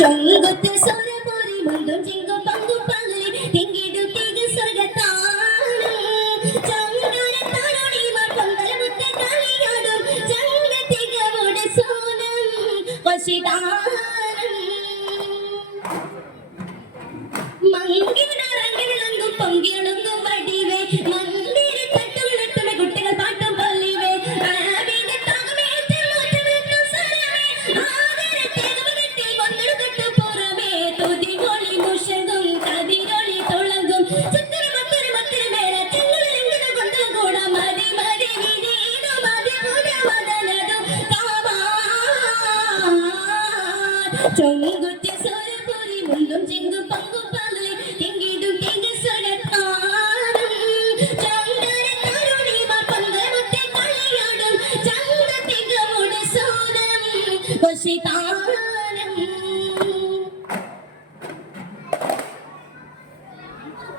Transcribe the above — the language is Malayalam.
ചൊങ്കുത്ത് സ്വരപൊരി മുണ്ടും ചിങ്കും പങ്കും പകലി തിങ്കിടും തിക സ്വർഗത്താണി ചങ്കരത്താനോടിമാർ പന്തലമുത്ത കളിയാടും ചങ്കത്തികവുടെ സോനം വശിതാനം മങ്കിടറങ്ങിളങ്ങും പൊങ്കിളങ്ങും വടിവേ മന്ദിര തട്ടുകളെത്തുമേ കുട്ടികൾ പാട്ടും പള്ളിവേ ആവിന്റെ താകമേറ്റ് മൂറ്റമെത്തും സ്വരമേ ആദരത്തേകവകെട്ടി കൊന്നെടുക്കട്ടു പുറമേ തുതികൊളി മുഷകും കതിരൊളി തുളങ്കും ചുത്തര മത്തര മത്തര മേല ചെങ്കുളെങ്കിട കൊണ്ടു കൂട മതി മതി വിനീടു മതി മുതമതനതും കാമാ ചൊങ്കുത്തി സ്വരപൊരി മുണ്ടും ചിങ്കും പങ്കും പകലി തിങ്കിടും തിക സ്വരത്താനം ചങ്കരത്താനോടിമാർ പന്തലമുത്ത കളിയാടും ചങ്കത്തികവുടെ സോനം വശിതാനം